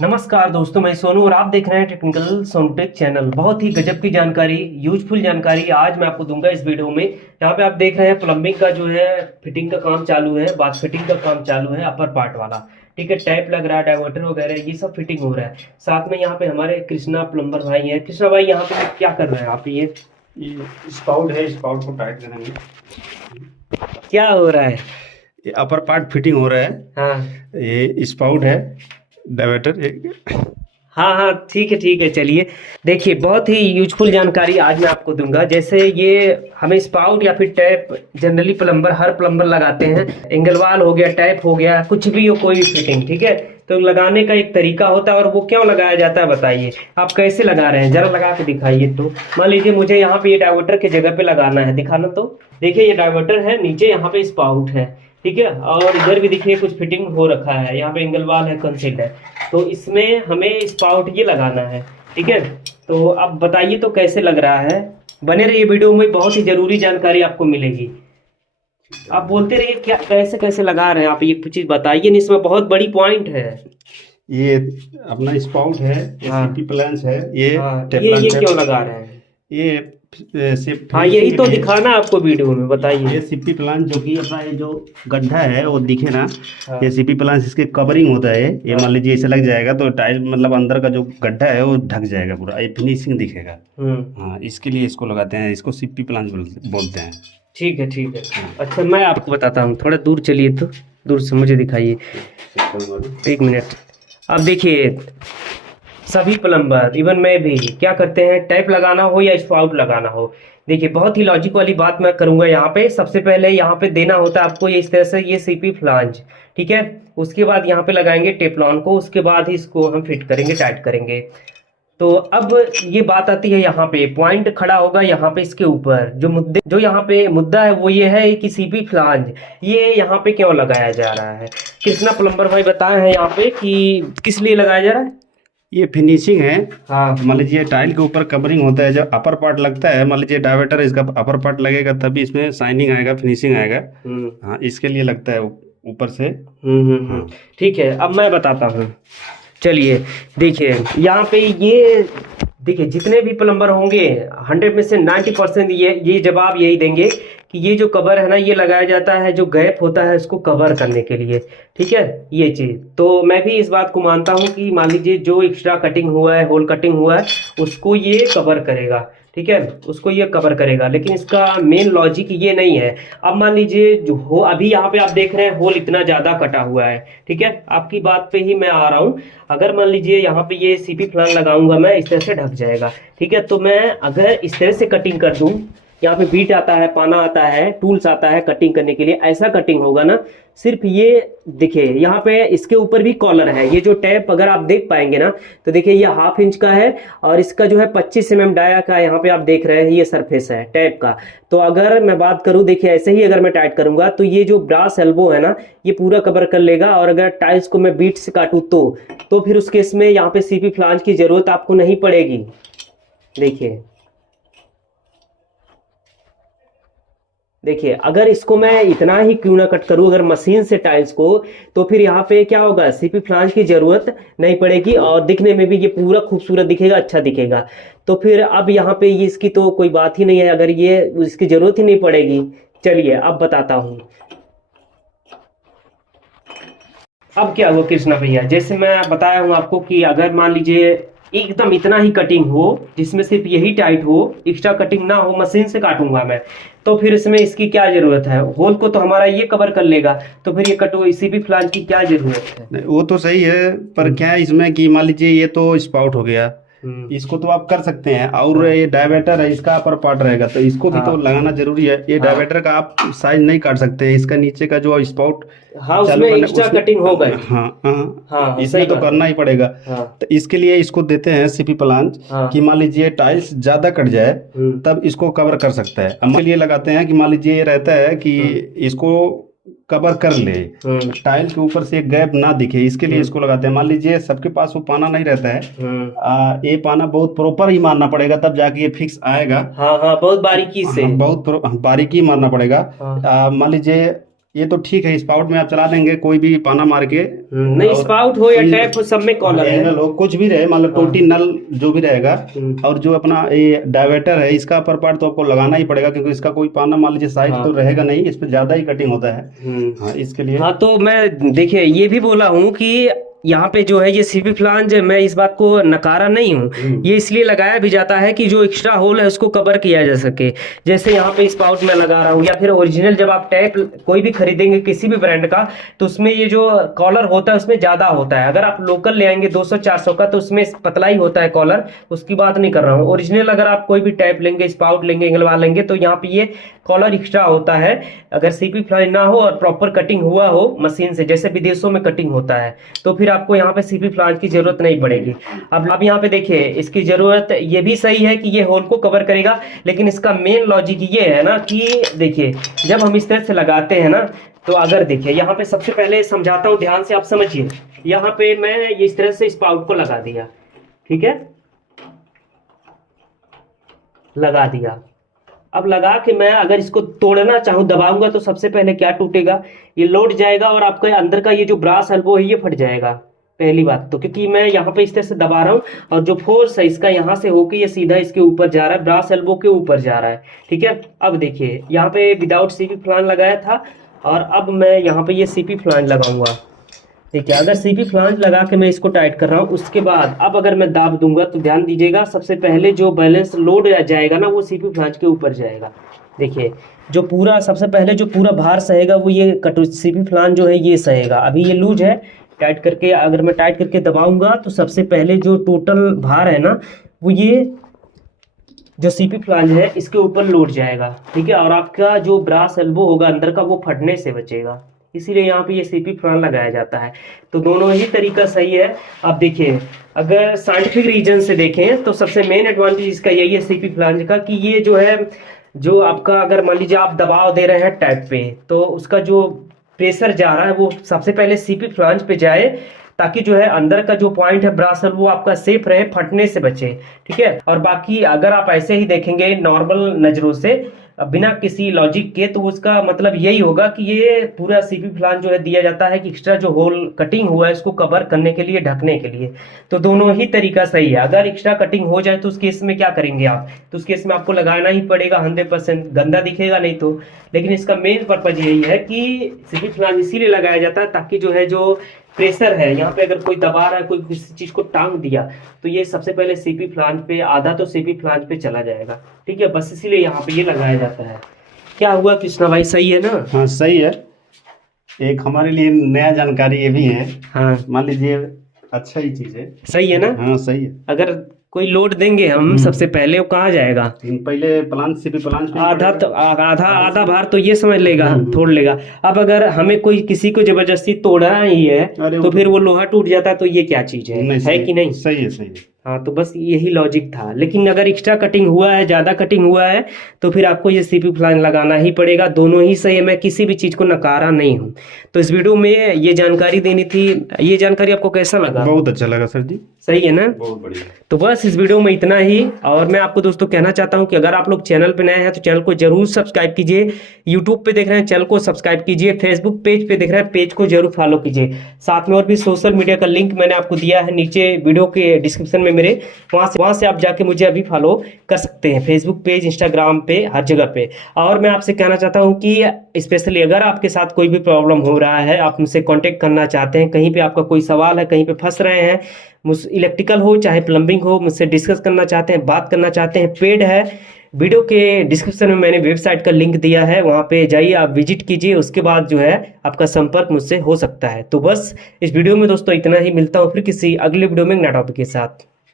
नमस्कार दोस्तों, मैं सोनू और आप देख रहे हैं टेक्निकल सोनटेक चैनल। बहुत ही गजब की जानकारी, यूजफुल जानकारी आज मैं आपको दूंगा इस वीडियो में। यहाँ पे आप देख रहे हैं प्लम्बिंग का जो है फिटिंग का काम चालू है, बाथ फिटिंग का काम चालू है, अपर पार्ट वाला। ठीक है, टैप लग रहा है, डाइवर्टर वगैरह ये सब फिटिंग हो रहा है। साथ में यहाँ पे हमारे कृष्णा प्लम्बर भाई हैं। कृष्णा भाई यहाँ पे क्या कर रहे हैं आप? ये स्पाउट है, स्पाउट को टाइट करेंगे। क्या हो रहा है? ये अपर पार्ट फिटिंग हो रहा है। हाँ ये स्पाउट है, डायवर्टर। हाँ हाँ, ठीक है, चलिए। देखिए, बहुत ही यूजफुल जानकारी आज मैं आपको दूंगा। जैसे ये हमें स्पाउट या फिर टैप जनरली प्लम्बर, हर प्लम्बर लगाते हैं। एंगलवाल हो गया, टैप हो गया, कुछ भी हो, कोई भी फिटिंग, ठीक है। तो लगाने का एक तरीका होता है, और वो क्यों लगाया जाता है बताइए। आप कैसे लगा रहे हैं, जरा लगा के दिखाइए। तो मान लीजिए मुझे यहाँ पे ये डाइवर्टर की जगह पे लगाना है, दिखाना। तो देखिए, ये डाइवर्टर है, नीचे यहाँ पे स्पाउट है, ठीक है। और इधर भी देखिए कुछ फिटिंग हो रखा है, यहाँ पे एंगलवाल है, कंसील्ड है। तो इसमें हमें स्पाउट ये लगाना है, ठीक है। तो अब बताइए तो कैसे लग रहा है। बने रहिए वीडियो में, बहुत ही जरूरी जानकारी आपको मिलेगी। आप बोलते रहिए क्या कैसे कैसे लगा रहे हैं आप, ये कुछ चीज बताइए नहीं, इसमें बहुत बड़ी पॉइंट है। ये अपना स्पाउट है, ये हाँ। सीपी प्लांस है, ये हाँ, टेफ्लॉन ये का। क्यों लगा रहे हैं? ये सिर्फ हाँ, यही तो दिखाना आपको वीडियो में, बताइए। ये सीपी प्लांस जो कि अपना ये जो गड्ढा है वो दिखे ना। हाँ। ये सीपी प्लांस इसके कवरिंग होता है। ये हाँ। मान लीजिए ऐसे लग जाएगा तो टाइल मतलब अंदर का जो गड्ढा है वो ढक जाएगा पूरा, ये फिनिशिंग दिखेगा। हाँ, इसके लिए इसको लगाते हैं, इसको सीपी प्लांस बोलते हैं। ठीक है। अच्छा, मैं आपको बताता हूँ, थोड़ा दूर चलिए, तो दूर से मुझे दिखाइए। एक मिनट। अब देखिए, सभी प्लम्बर, इवन मैं भी, क्या करते हैं, टैप लगाना हो या स्पाउट लगाना हो, देखिए बहुत ही लॉजिक वाली बात मैं करूंगा यहाँ पे। सबसे पहले यहाँ पे देना होता है आपको ये इस तरह से, ये सीपी फ्लांज, ठीक है। उसके बाद यहाँ पे लगाएंगे टेफ्लॉन को, उसके बाद ही इसको हम फिट करेंगे, टाइट करेंगे। तो अब ये बात आती है, यहाँ पे पॉइंट खड़ा होगा, यहाँ पे इसके ऊपर जो यहाँ पे मुद्दा है वो ये है कि सीपी फ्लांज ये यहाँ पे क्यों लगाया जा रहा है। कृष्णा प्लम्बर भाई बताए हैं यहाँ पे कि किस लिए लगाया जा रहा है। ये फिनिशिंग है। हाँ। मान लीजिए टाइल के ऊपर कवरिंग होता है, जब अपर पार्ट लगता है, मान लीजिए डायवर्टर इसका अपर पार्ट लगेगा तभी इसमें शाइनिंग आएगा, फिनिशिंग आएगा। हाँ, इसके लिए लगता है ऊपर से। हाँ। ठीक है, अब मैं बताता हूँ। चलिए देखिए, यहाँ पे ये देखिए, जितने भी प्लम्बर होंगे 100 में से 90% ये जवाब यही देंगे कि ये जो कवर है ना, ये लगाया जाता है जो गैप होता है उसको कवर करने के लिए, ठीक है। ये चीज़ तो मैं भी इस बात को मानता हूँ कि मान लीजिए जो एक्स्ट्रा कटिंग हुआ है, होल कटिंग हुआ है, उसको ये कवर करेगा, ठीक है, उसको ये कवर करेगा। लेकिन इसका मेन लॉजिक ये नहीं है। अब मान लीजिए जो हो, अभी यहाँ पे आप देख रहे हैं होल इतना ज़्यादा कटा हुआ है, ठीक है। आपकी बात पे ही मैं आ रहा हूँ। अगर मान लीजिए यहाँ पे ये सीपी फ्लान लगाऊंगा मैं, इस तरह से ढक जाएगा, ठीक है। तो मैं अगर इस तरह से कटिंग कर दूं, यहाँ पे बीट आता है, पाना आता है, टूल्स आता है कटिंग करने के लिए, ऐसा कटिंग होगा ना। सिर्फ ये देखिए, यहाँ पे इसके ऊपर भी कॉलर है, ये जो टैप अगर आप देख पाएंगे ना, तो देखिए ये 1/2 इंच का है, और इसका जो है 25 mm डाया का यहाँ पे आप देख रहे हैं, ये सरफेस है टैप का। तो अगर मैं बात करूँ, देखिए ऐसे ही अगर मैं टाइट करूंगा तो ये जो ब्रास एल्बो है ना, ये पूरा कवर कर लेगा। और अगर टाइल्स को मैं बीट से काटूँ तो फिर उस केस में यहाँ पे सीपी फ्लांज की जरूरत आपको नहीं पड़ेगी। देखिए अगर इसको मैं इतना ही क्यों ना कट करूं, अगर मशीन से टाइल्स को, तो फिर यहाँ पे क्या होगा, सीपी फ्लांज की जरूरत नहीं पड़ेगी, और दिखने में भी ये पूरा खूबसूरत दिखेगा, अच्छा दिखेगा। तो फिर अब यहाँ पे ये इसकी तो कोई बात ही नहीं है, अगर ये इसकी जरूरत ही नहीं पड़ेगी। चलिए अब बताता हूँ। अब क्या हुआ कृष्णा भैया, जैसे मैं बताया हूँ आपको कि अगर मान लीजिए एकदम इतना ही कटिंग हो, जिसमें सिर्फ यही टाइट हो, एक्स्ट्रा कटिंग ना हो, मशीन से काटूंगा मैं, तो फिर इसमें इसकी क्या जरूरत है, होल को तो हमारा ये कवर कर लेगा, तो फिर ये कटो इसी भी फ्लांज की क्या जरूरत है। नहीं, वो तो सही है, पर क्या है इसमें कि मान लीजिए ये तो स्पाउट हो गया, इसको तो आप कर सकते हैं, और ये डायवेटर है, इसका अपर पार्ट रहेगा, तो इसको भी तो लगाना जरूरी है। ये डायवेटर का आप साइज नहीं काट सकते हैं, इसका नीचे का जो स्पाउट, हाँ, उसमें एक्स्ट्रा कटिंग हो गई। हाँ, इसमें तो करना ही पड़ेगा। तो इसके लिए इसको देते हैं सीपी प्लांज, कि मान लीजिए टाइल्स ज्यादा कट जाए तब इसको कवर कर सकता है। हम लिए लगाते हैं कि मान लीजिए ये रहता है कि इसको कवर कर ले, टाइल के ऊपर से गैप ना दिखे, इसके लिए इसको लगाते हैं। मान लीजिए सबके पास वो पाना नहीं रहता है, ये पाना बहुत प्रॉपर ही मारना पड़ेगा तब जाके ये फिक्स आएगा। हाँ, बहुत बारीकी से, बहुत बारीकी मारना पड़ेगा। मान लीजिए ये तो ठीक है, स्पाउट में आप चला देंगे कोई भी पाना मार के। नहीं, स्पाउट हो या टैप हो, सब में कॉलर है, हो कुछ भी रहे, मान लो टोटी नल जो भी रहेगा। और जो अपना ये डायवर्टर है, इसका अपर पार्ट तो आपको लगाना ही पड़ेगा, क्योंकि इसका कोई पाना मान लीजिए साइज तो रहेगा नहीं, इस पर ज्यादा ही कटिंग होता है। हाँ, इसके लिए। हाँ, तो मैं देखिए ये भी बोला हूँ कि यहाँ पे जो है ये सीपी फ्लांज, मैं इस बात को नकारा नहीं हूँ, ये इसलिए लगाया भी जाता है कि जो एक्स्ट्रा होल है उसको कवर किया जा सके। जैसे यहाँ पे स्पाउट में लगा रहा हूँ, या फिर ओरिजिनल जब आप टैप कोई भी खरीदेंगे किसी भी ब्रांड का, तो उसमें ये जो कॉलर होता है उसमें ज्यादा होता है। अगर आप लोकल ले आएंगे 200-400 का, तो उसमें पतला ही होता है कॉलर, उसकी बात नहीं कर रहा हूँ। ओरिजिनल अगर आप कोई भी टैप लेंगे, स्पाउट लेंगे, इंगलवा लेंगे, तो यहाँ पे ये कॉलर एक्स्ट्रा होता है। अगर सीपी फ्लांज ना हो और प्रॉपर कटिंग हुआ हो मशीन से, जैसे विदेशों में कटिंग होता है, तो फिर आपको यहाँ पे सीपी फ्लांज की जरूरत नहीं पड़ेगी। अब यहाँ पे देखिए, इसकी जरूरत ये भी सही है कि ये होल को कवर करेगा, लेकिन इसका मेन लॉजिक ये है ना कि देखिए जब हम इस तरह से लगाते हैं ना, तो अगर देखिए यहाँ पे सबसे पहले समझाता हूँ, ध्यान से आप समझिए। यहाँ पे मैं इस तरह से स्पाउट को लगा दिया, ठीक है, लगा दिया। अब लगा के मैं अगर इसको तोड़ना चाहूँ, दबाऊंगा, तो सबसे पहले क्या टूटेगा, ये लौट जाएगा और आपके अंदर का ये जो ब्रास एल्बो है ये फट जाएगा। पहली बात तो, क्योंकि मैं यहाँ पे इस तरह से दबा रहा हूँ और जो फोर्स है इसका यहाँ से होके ये सीधा इसके ऊपर जा रहा है, ब्रास एल्बो के ऊपर जा रहा है, ठीक है। अब देखिए यहाँ पे विदाउट सीपी फ्लांज लगाया था, और अब मैं यहाँ पे ये सीपी फ्लांज लगाऊंगा। देखिए अगर सीपी फ्लांज लगा के मैं इसको टाइट कर रहा हूँ, उसके बाद अब अगर मैं दाब दूंगा, तो ध्यान दीजिएगा, सबसे पहले जो बैलेंस लोड जाएगा ना, वो सीपी फ्लांज के ऊपर जाएगा। देखिए जो पूरा सबसे पहले जो पूरा भार सहेगा वो ये सीपी फ्लांज जो है ये सहेगा। अभी ये लूज है, टाइट करके अगर मैं टाइट करके दबाऊंगा, तो सबसे पहले जो टोटल भार है ना, वो ये जो सीपी फ्लांज है इसके ऊपर लोड जाएगा, ठीक है। और आपका जो ब्रास एल्बो होगा अंदर का, वो फटने से बचेगा, इसीलिए यहाँ पे ये सीपी फ्लांज लगाया जाता है। तो दोनों ही तरीका सही है। आप देखिए अगर साइंटिफिक रीजन से देखें, तो सबसे मेन एडवांटेज इसका यही है सीपी फ्लांज का, कि ये जो है, जो आपका अगर मान लीजिए आप दबाव दे रहे हैं टैप पे, तो उसका जो प्रेशर जा रहा है वो सबसे पहले सीपी फ्लांज पे जाए, ताकि जो है अंदर का जो पॉइंट है ब्रासल, वो आपका सेफ रहे, फटने से बचे, ठीक है। और बाकी अगर आप ऐसे ही देखेंगे नॉर्मल नजरों से, बिना किसी लॉजिक के, तो उसका मतलब यही होगा कि ये पूरा सीपी फ्लांज जो है दिया जाता है कि एक्स्ट्रा जो होल कटिंग हुआ है इसको कवर करने के लिए, ढकने के लिए। तो दोनों ही तरीका सही है। अगर एक्स्ट्रा कटिंग हो जाए तो उस केस में क्या करेंगे आप, तो उस केस में आपको लगाना ही पड़ेगा 100%, गंदा दिखेगा नहीं तो। लेकिन इसका मेन पर्पज यही है कि सीपी फ्लांज इसीलिए लगाया जाता है ताकि जो है जो प्रेशर है यहाँ पे, अगर कोई दबा रहा है, कोई किसी चीज को टांग दिया, तो ये सबसे पहले सीपी फ्लांज पे, आधा तो सीपी फ्लांज पे चला जाएगा, ठीक है। बस इसीलिए यहाँ पे ये लगाया जाता है। क्या हुआ कृष्णा भाई, सही है ना? हाँ सही है। एक हमारे लिए नया जानकारी ये भी है। हाँ मान लीजिए, अच्छा ही चीज है। सही है ना? हाँ सही है। अगर कोई लोड देंगे हम, सबसे पहले वो कहाँ जाएगा, पहले प्लांट सीपी प्लांट पे आधा तो आधा भार तो ये समझ लेगा, तोड़ लेगा। अब अगर हमें कोई किसी को जबरदस्ती तोड़ना ही है, तो फिर वो लोहा टूट जाता है, तो ये क्या चीज है कि नहीं? सही है, सही है। हाँ, तो बस यही लॉजिक था। लेकिन अगर एक्स्ट्रा कटिंग हुआ है, ज्यादा कटिंग हुआ है, तो फिर आपको ये सीपी फ्लांज लगाना ही पड़ेगा। दोनों ही सही है, मैं किसी भी चीज को नकारा नहीं हूँ। तो इस वीडियो में ये जानकारी देनी थी। ये जानकारी आपको कैसा लगा? बहुत अच्छा लगा सर जी। सही है ना? बहुत बढ़िया। तो बस इस वीडियो में इतना ही। और मैं आपको दोस्तों कहना चाहता हूं कि अगर आप लोग चैनल पे नए हैं तो चैनल को जरूर सब्सक्राइब कीजिए। यूट्यूब पे देख रहे हैं, चैनल को सब्सक्राइब कीजिए। फेसबुक पेज पे देख रहे हैं, पेज को जरूर फॉलो कीजिए। साथ में और भी सोशल मीडिया का लिंक मैंने आपको दिया है नीचे वीडियो के डिस्क्रिप्शन में मेरे, वहां से आप जाके मुझे अभी फॉलो कर सकते हैं, फेसबुक पेज, इंस्टाग्राम पे, हर जगह पे। और मैं आपसे कहना चाहता हूं कि स्पेशली अगर आपके साथ कोई भी प्रॉब्लम हो रहा है, आप मुझसे कांटेक्ट करना चाहते हैं, कहीं पे आपका कोई सवाल है, कहीं पे फंस रहे हैं, इलेक्ट्रिकल हो चाहे प्लम्बिंग हो, मुझसे डिस्कस करना चाहते हैं, बात करना चाहते हैं, पेड है। वीडियो के डिस्क्रिप्शन में मैंने वेबसाइट का लिंक दिया है, वहां पे जाइए, आप विजिट कीजिए। उसके बाद जो है आपका संपर्क मुझसे हो सकता है। तो बस इस वीडियो में दोस्तों इतना ही। मिलता हूँ फिर किसी अगले वीडियो में नया टॉपिक के साथ।